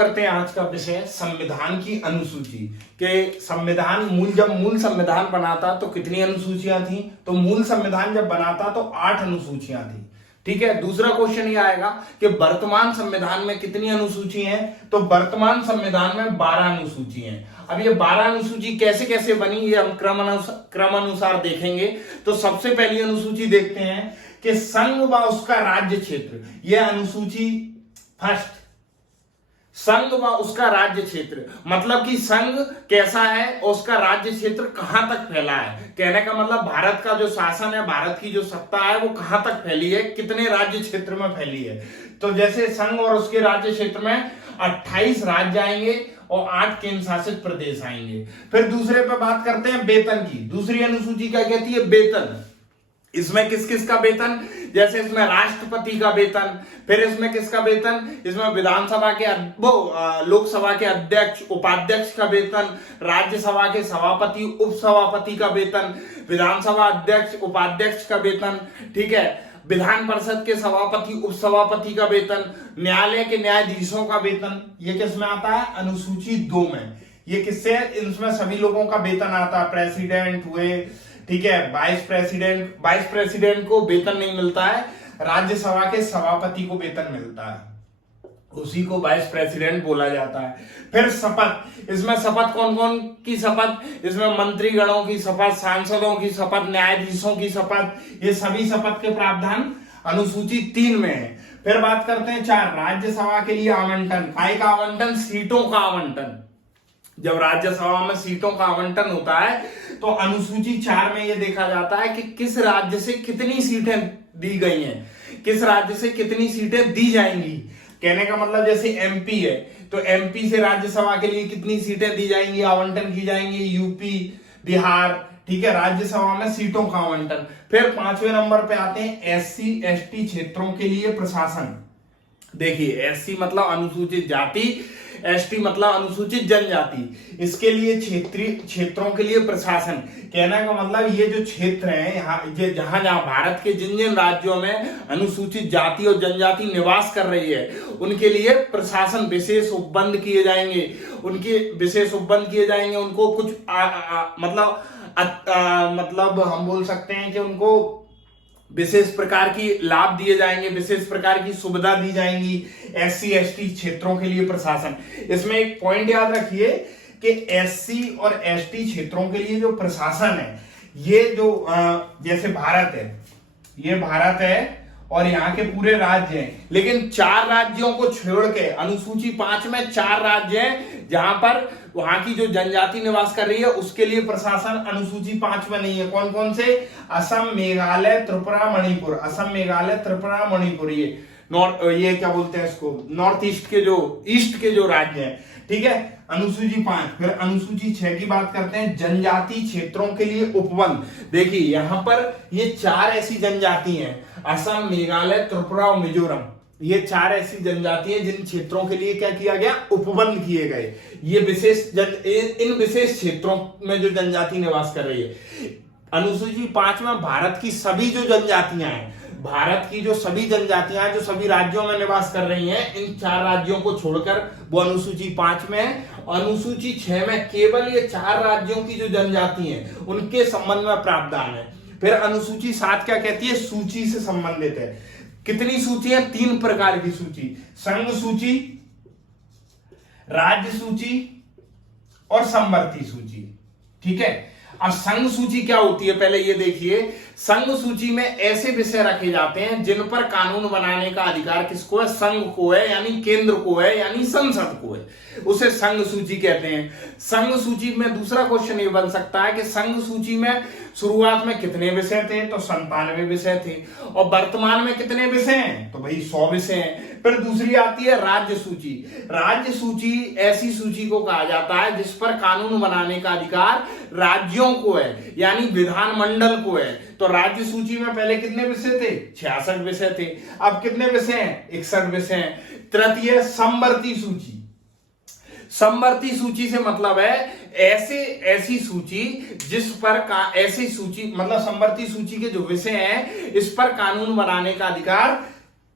करते हैं आज का विषय संविधान की अनुसूची के संविधान जब मूल संविधान बना था तो कितनी अनुसूचियां थी। तो मूल संविधान जब बना था तो 8 अनुसूचियां थी। ठीक है। दूसरा क्वेश्चन ये आएगा कि वर्तमान संविधान में कितनी अनुसूची हैं। तो वर्तमान संविधान में 12 अनुसूची हैं। अब ये 12 अनुसूची कैसे कैसे बनी ये हम क्रम अनुसार देखेंगे। तो सबसे पहली अनुसूची देखते हैं कि संघ व उसका राज्य क्षेत्र। यह अनुसूची फर्स्ट, संघ व उसका राज्य क्षेत्र, मतलब कि संघ कैसा है और उसका राज्य क्षेत्र कहां तक फैला है। कहने का मतलब भारत का जो शासन है, भारत की जो सत्ता है वो कहां तक फैली है, कितने राज्य क्षेत्र में फैली है। तो जैसे संघ और उसके राज्य क्षेत्र में 28 राज्य आएंगे और 8 केंद्र शासित प्रदेश आएंगे। फिर दूसरे पे बात करते हैं वेतन की। दूसरी अनुसूची क्या कहती है, वेतन। इसमें किस किस का वेतन, जैसे इसमें राष्ट्रपति का वेतन, फिर इसमें किसका वेतन, इसमें विधानसभा के लोकसभा के अध्यक्ष उपाध्यक्ष का वेतन, राज्यसभा के सभापति उपसभापति का वेतन, विधानसभा अध्यक्ष उपाध्यक्ष का वेतन, ठीक है, विधान परिषद के सभापति उपसभापति का वेतन, न्यायालय के न्यायाधीशों का वेतन। ये किस में आता है, अनुसूची 2 में। ये किससे, इसमें सभी लोगों का वेतन आता है, प्रेसिडेंट हुए, ठीक है, वाइस प्रेसिडेंट को वेतन नहीं मिलता है, राज्यसभा के सभापति को वेतन मिलता है, उसी को वाइस प्रेसिडेंट बोला जाता है। फिर शपथ, इसमें शपथ कौन कौन की शपथ, इसमें मंत्रीगणों की शपथ, सांसदों की शपथ, न्यायाधीशों की शपथ, ये सभी शपथ के प्रावधान अनुसूची 3 में है। फिर बात करते हैं 4, राज्यसभा के लिए आवंटन। काय का आवंटन, सीटों का आवंटन। जब राज्यसभा में सीटों का आवंटन होता है तो अनुसूची 4 में यह देखा जाता है कि किस राज्य से कितनी सीटें दी गई हैं, किस राज्य से कितनी सीटें दी जाएंगी। कहने का मतलब जैसे एमपी है तो एमपी से राज्यसभा के लिए कितनी सीटें दी जाएंगी, आवंटन की जाएंगी। यूपी, बिहार, ठीक है, राज्यसभा में सीटों का आवंटन। फिर 5वें नंबर पे आते हैं एससी एसटी क्षेत्रों के लिए प्रशासन। देखिए, एससी मतलब अनुसूचित जाति, एसटी मतलब अनुसूचित जनजाति, इसके लिए क्षेत्रीय क्षेत्रों के लिए प्रशासन। कहने का मतलब ये जो क्षेत्र है यहाँ जहां जहां भारत के जिन जिन राज्यों में अनुसूचित जाति और जनजाति निवास कर रही है उनके लिए प्रशासन विशेष उपबंध किए जाएंगे, उनको कुछ मतलब हम बोल सकते हैं कि उनको विशेष प्रकार की लाभ दिए जाएंगे, विशेष प्रकार की सुविधा दी जाएंगी एससी एसटी क्षेत्रों के लिए प्रशासन। इसमें एक पॉइंट याद रखिए कि एससी और एसटी क्षेत्रों के लिए जो प्रशासन है, ये जो जैसे भारत है, ये भारत है और यहाँ के पूरे राज्य हैं, लेकिन 4 राज्यों को छोड़ के अनुसूची 5 में 4 राज्य हैं जहां पर वहां की जो जनजाति निवास कर रही है उसके लिए प्रशासन अनुसूची 5 में नहीं है। कौन कौन से, असम, मेघालय, त्रिपुरा, मणिपुर। असम, मेघालय, त्रिपुरा, मणिपुर, ये क्या बोलते हैं इसको, नॉर्थ ईस्ट के जो राज्य हैं, ठीक है, अनुसूची 5। फिर अनुसूची 6 की बात करते हैं, जनजाति क्षेत्रों के लिए उपबंध। देखिए यहां पर ये 4 ऐसी जनजाति हैं, असम, मेघालय, त्रिपुरा और मिजोरम। ये 4 ऐसी जनजाति हैं जिन क्षेत्रों के लिए क्या किया गया, उपबंध किए गए। ये इन विशेष क्षेत्रों में जो जनजाति निवास कर रही है। अनुसूची 5 में भारत की सभी जो जनजातियां हैं, भारत की जो सभी जनजातियां हैं जो सभी राज्यों में निवास कर रही हैं, इन 4 राज्यों को छोड़कर वो अनुसूची 5 में है। अनुसूची 6 में केवल ये 4 राज्यों की जो जनजाति हैं उनके संबंध में प्रावधान है। फिर अनुसूची 7 क्या कहती है, सूची से संबंधित है। कितनी सूची है, 3 प्रकार की सूची, संघ सूची, राज्य सूची और समवर्ती सूची। ठीक है। अब संघ सूची क्या होती है, पहले ये देखिए। संघ सूची में ऐसे विषय रखे जाते हैं जिन पर कानून बनाने का अधिकार किसको है, संघ को है, यानी केंद्र को है, यानी संसद को है, उसे संघ सूची कहते हैं। संघ सूची में दूसरा क्वेश्चन ये बन सकता है कि संघ सूची में शुरुआत में कितने विषय थे, तो 97 विषय थे, और वर्तमान में कितने विषय हैं, तो भाई 100 विषय हैं। फिर दूसरी आती है राज्य सूची। राज्य सूची ऐसी सूची को कहा जाता है जिस पर कानून बनाने का अधिकार राज्यों को है, यानी विधानमंडल को है। तो राज्य सूची में पहले कितने विषय थे, 66 विषय थे, अब कितने विषय हैं, 61 विषय हैं। तृतीय समवर्ती सूची। समवर्ती सूची से मतलब है ऐसी सूची जिस पर समवर्ती सूची के जो विषय हैं इस पर कानून बनाने का अधिकार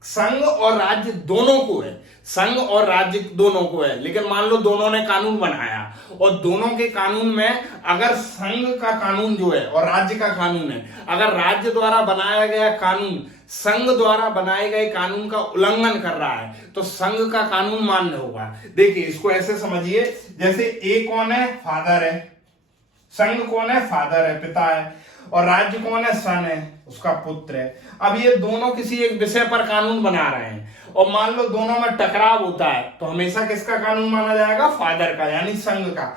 संघ और राज्य दोनों को है, संघ और राज्य दोनों को है, लेकिन मान लो दोनों ने कानून बनाया और दोनों के कानून में अगर संघ का कानून जो है और राज्य का कानून है, अगर राज्य द्वारा बनाया गया कानून संघ द्वारा बनाए गए कानून का उल्लंघन कर रहा है तो संघ का कानून मान्य होगा। देखिए इसको ऐसे समझिए, जैसे ए कौन है, फादर है, संघ कौन है, फादर है, पिता है, और राज्य कौन है, सन है, उसका पुत्र है। अब ये दोनों किसी एक विषय पर कानून बना रहे हैं और मान लो दोनों में टकराव होता है तो हमेशा किसका कानून माना जाएगा, फादर का, यानी संघ का।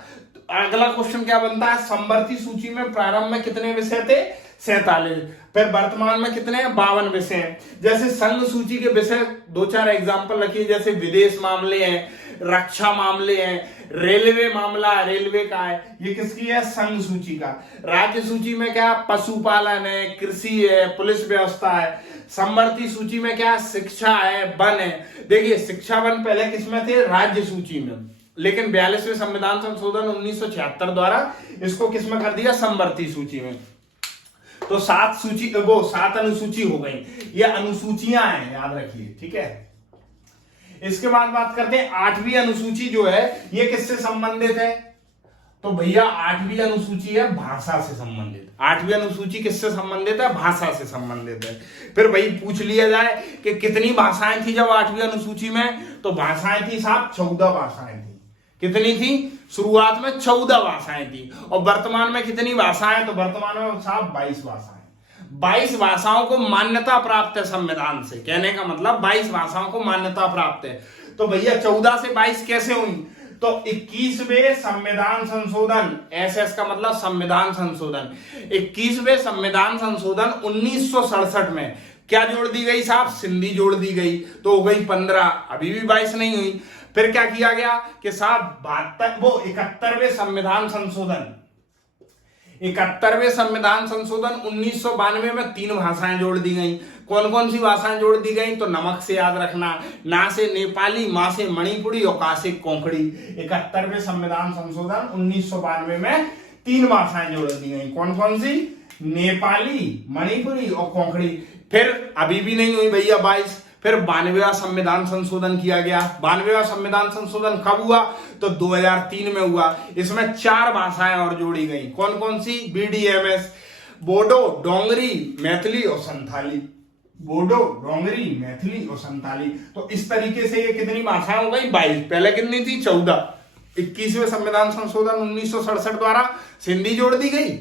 अगला क्वेश्चन क्या बनता है, समवर्ती सूची में प्रारंभ में कितने विषय थे, 47, फिर वर्तमान में कितने हैं, 52 विषय हैं। जैसे संघ सूची के विषय 2-4 एग्जांपल रखिए, जैसे विदेश मामले हैं, रक्षा मामले हैं, रेलवे मामला रेलवे का है, ये किसकी है, संघ सूची का। राज्य सूची में क्या, पशुपालन है, कृषि है, पुलिस व्यवस्था है। समवर्ती सूची में क्या, शिक्षा है, वन है। देखिए शिक्षा वन पहले किसमें थे, राज्य सूची में, लेकिन 42वें संविधान संशोधन 1976 द्वारा इसको किसमें कर दिया, समवर्ती सूची में। तो 7 अनुसूची हो गई, ये अनुसूचियां हैं, याद रखिए, ठीक है। इसके बाद बात करते हैं 8वीं अनुसूची जो है ये किससे संबंधित है, तो भैया 8वीं अनुसूची है भाषा से संबंधित। 8वीं अनुसूची किससे संबंधित है, भाषा से संबंधित है। फिर भाई पूछ लिया जाए कि कितनी भाषाएं थी जब 8वीं अनुसूची में, तो भाषाएं थी साहब 14 भाषाएं थी। कितनी थी, शुरुआत में 14 भाषाएं थी, और वर्तमान में कितनी भाषाएं, तो वर्तमान में साहब 22 भाषाएं। 22 भाषाओं को मान्यता प्राप्त है संविधान से, कहने का मतलब 22 भाषाओं को मान्यता प्राप्त है। तो भैया 14 से 22 कैसे हुई, तो 21वें संविधान संशोधन, एसएस का मतलब संविधान संशोधन, 21वें संविधान संशोधन 1967 में क्या जोड़ दी गई साहब, सिंधी जोड़ दी गई, तो हो गई 15, अभी भी 22 नहीं हुई। फिर क्या किया गया कि साहब 71वें संविधान संशोधन, 71वें संविधान संशोधन 1992 में 3 भाषाएं जोड़ दी गई। कौन कौन सी भाषाएं जोड़ दी गई, तो नमक से याद रखना, ना से नेपाली, माँ से मणिपुरी और का से कोंकणी। 71वें संविधान संशोधन 1992 में 3 भाषाएं जोड़ दी गई। कौन कौन सी, नेपाली, मणिपुरी और कोंकणी। फिर अभी भी नहीं हुई भैया 22, फिर 92वां संविधान संशोधन किया गया। 92वां संविधान संशोधन कब हुआ, तो 2003 में हुआ। इसमें 4 भाषाएं और जोड़ी गई। कौन कौन सी, बीडीएमएस, बोडो, डोंगरी, मैथिली और संथाली। बोडो, डोंगरी, मैथिली और संथाली। तो इस तरीके से ये कितनी भाषाएं हो गई, 22, पहले कितनी थी, 14। 21वें संविधान संशोधन 1967 द्वारा सिंधी जोड़ दी गई।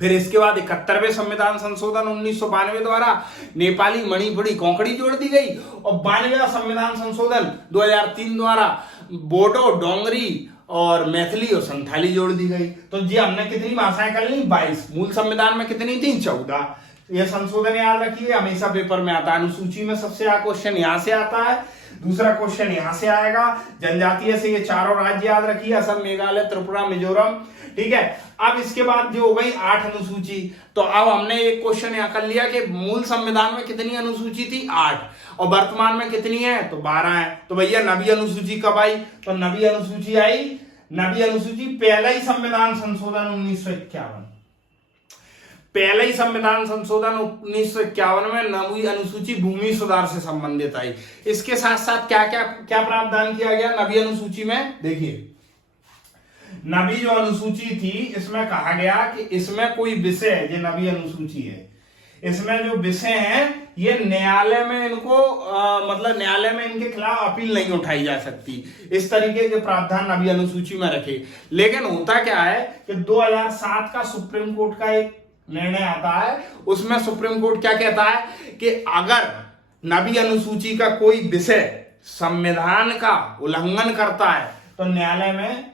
फिर इसके बाद 71वें संविधान संशोधन 1992 द्वारा नेपाली, मणिपुरी, कोंकणी जोड़ दी गई, और 92वां संविधान संशोधन 2003 द्वारा बोडो, डोंगरी और मैथिली और संथाली जोड़ दी गई। तो जी हमने कितनी भाषाएं कर ली, 22। मूल संविधान में कितनी थी, 14। यह संशोधन याद रखिए, हमेशा पेपर में आता है। अनुसूची में सबसे क्वेश्चन यहां से आता है, दूसरा क्वेश्चन यहां से आएगा। जनजातीय से ये 4 राज्य याद रखिए, असम, मेघालय, त्रिपुरा, मिजोरम, ठीक है। अब इसके बाद जो हो गई 8 अनुसूची, तो अब हमने एक क्वेश्चन यहां कर लिया कि मूल संविधान में कितनी अनुसूची थी, 8, और वर्तमान में कितनी है, तो 12 है। तो भैया नवी अनुसूची कब आई, तो नवी अनुसूची आई, नवी अनुसूची पहला ही संविधान संशोधन 1951, पहले ही संविधान संशोधन 1951 में नवी अनुसूची भूमि सुधार से संबंधित आई। इसके साथ साथ क्या क्या क्या प्रावधान किया गया नवी अनुसूची में, देखिए नवी जो अनुसूची थी इसमें कहा गया कि इसमें कोई विषय, ये नवी अनुसूची है, इसमें जो विषय हैं ये न्यायालय में इनको मतलब न्यायालय में इनके खिलाफ अपील नहीं उठाई जा सकती। इस तरीके के प्रावधान नवी अनुसूची में रखे। लेकिन होता क्या है कि 2007 का सुप्रीम कोर्ट का एक निर्णय आता है, उसमें सुप्रीम कोर्ट क्या कहता है कि अगर नवी अनुसूची का कोई विषय संविधान का उल्लंघन करता है तो न्यायालय में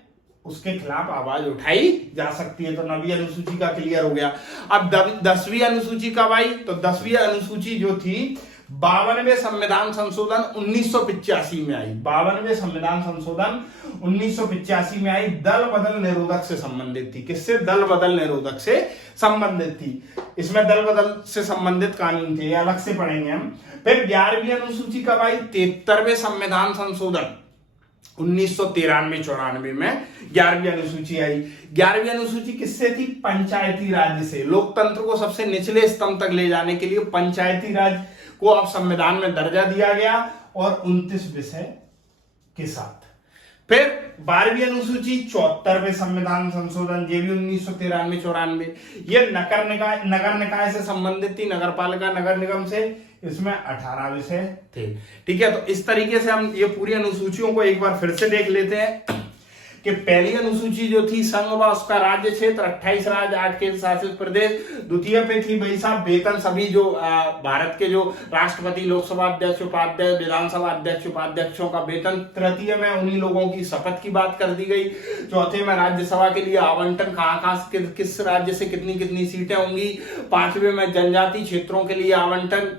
उसके खिलाफ आवाज उठाई जा सकती है। तो नवी अनुसूची का क्लियर हो गया। अब 10वीं अनुसूची कब आई, तो 10वीं अनुसूची जो थी 52वें संविधान संशोधन 1985 में आई। 52वें संविधान संशोधन 1985 में आई, दल बदल निरोधक से संबंधित थी। किससे, दल बदल निरोधक से संबंधित थी। इसमें दल बदल से संबंधित कानून थे, अलग से पढ़ेंगे हम। फिर 11वीं अनुसूची कब आई, 73वें संविधान संशोधन 1993-94 में 11वीं अनुसूची आई। 11वीं अनुसूची किससे थी, पंचायती राज से। लोकतंत्र को सबसे निचले स्तंभ तक ले जाने के लिए पंचायती राज को अब संविधान में दर्जा दिया गया और 29 विषय के साथ। फिर 12वीं अनुसूची 74वें संविधान संशोधन, ये भी 1993-94, ये नगर निकाय से संबंधित थी, नगर पालिका नगर निगम से, इसमें 18 विषय थे। ठीक है, तो इस तरीके से हम ये पूरी अनुसूचियों को एक बार फिर से देख लेते हैं कि पहली अनुसूची जो थी संघ व उसका राज्य क्षेत्र, 28 राज्य, 8 केंद्र शासित प्रदेश। द्वितीय पे थी भाई साहब वेतन सभी जो भारत के जो राष्ट्रपति, लोकसभा अध्यक्ष, उपाध्यक्ष, विधानसभा अध्यक्ष, उपाध्यक्षों का वेतन। तृतीय में उन्हीं लोगों की शपथ की बात कर दी गई। चौथे में राज्यसभा के लिए आवंटन, कहाँ किस राज्य से कितनी कितनी सीटें होंगी। पांचवें में जनजाति क्षेत्रों के लिए आवंटन।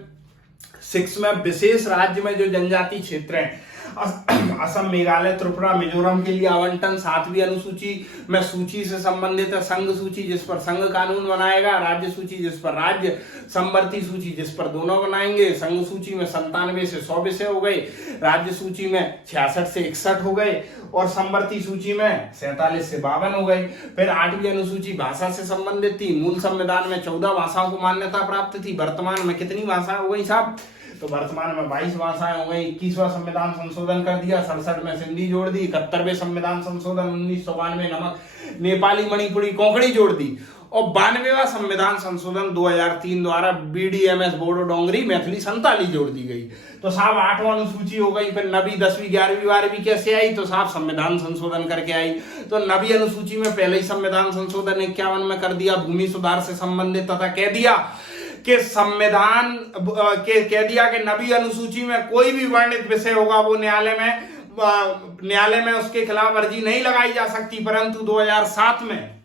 6 में विशेष राज्य में जो जनजाति क्षेत्र हैं, असम, मेघालय, त्रिपुरा, मिजोरम के लिए आवंटन। 7वीं अनुसूची में सूची से संबंधित है संघ सूची जिस पर संघ कानून बनाएगा, राज्य सूची जिस पर राज्य, समवर्ती सूची जिस पर दोनों बनाएंगे। संघ सूची में 97 से 100 विषय हो गए, राज्य सूची में 66 से 61 हो गए और समवर्ती सूची में 47 से 52 हो गए। फिर 8वीं अनुसूची भाषा से संबंधित थी। मूल संविधान में 14 भाषाओं को मान्यता प्राप्त थी, वर्तमान में कितनी भाषा हो गई साहब? तो वर्तमान में 22 भाषाएं हो गई। 21वां संविधान संशोधन कर दिया, 67 में सिंधी जोड़ दी। 71वें संविधान संशोधन 1992 नमक, नेपाली, मणिपुरी, कोंकणी जोड़ दी। और 92वां संविधान संशोधन 2003 द्वारा BDMS, बोडो, डोंगरी, मैथिली, संताली जोड़ दी गई। तो साहब 8वां अनुसूची हो गई। फिर 9वीं, 10वीं, 11वीं, 12वीं कैसे आई? तो साहब संविधान संशोधन करके आई। तो 9वीं अनुसूची में पहले ही संविधान संशोधन 51 में कर दिया, भूमि सुधार से संबंधित, तथा कह दिया कि संविधान के कह दिया कि 9वीं अनुसूची में कोई भी वर्णित विषय होगा वो न्यायालय में उसके खिलाफ अर्जी नहीं लगाई जा सकती। परंतु 2007 में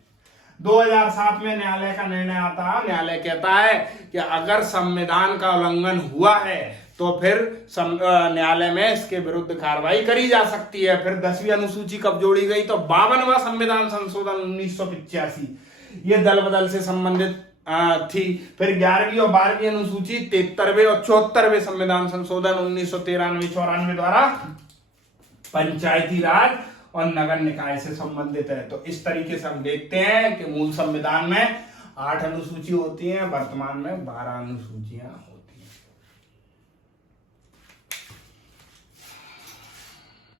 न्यायालय का निर्णय आता है। न्यायालय कहता है कि अगर संविधान का उल्लंघन हुआ है तो फिर न्यायालय में इसके विरुद्ध कार्रवाई करी जा सकती है। फिर 10वीं अनुसूची कब जोड़ी गई? तो 52वां संविधान संशोधन 1985, ये दल बदल से संबंधित थी। फिर 11वीं और 12वीं अनुसूची 73वें और 74वें संविधान संशोधन 1993-94 द्वारा पंचायती राज और नगर निकाय से संबंधित है। तो इस तरीके से हम देखते हैं कि मूल संविधान में 8 अनुसूची होती हैं, वर्तमान में 12 अनुसूचियां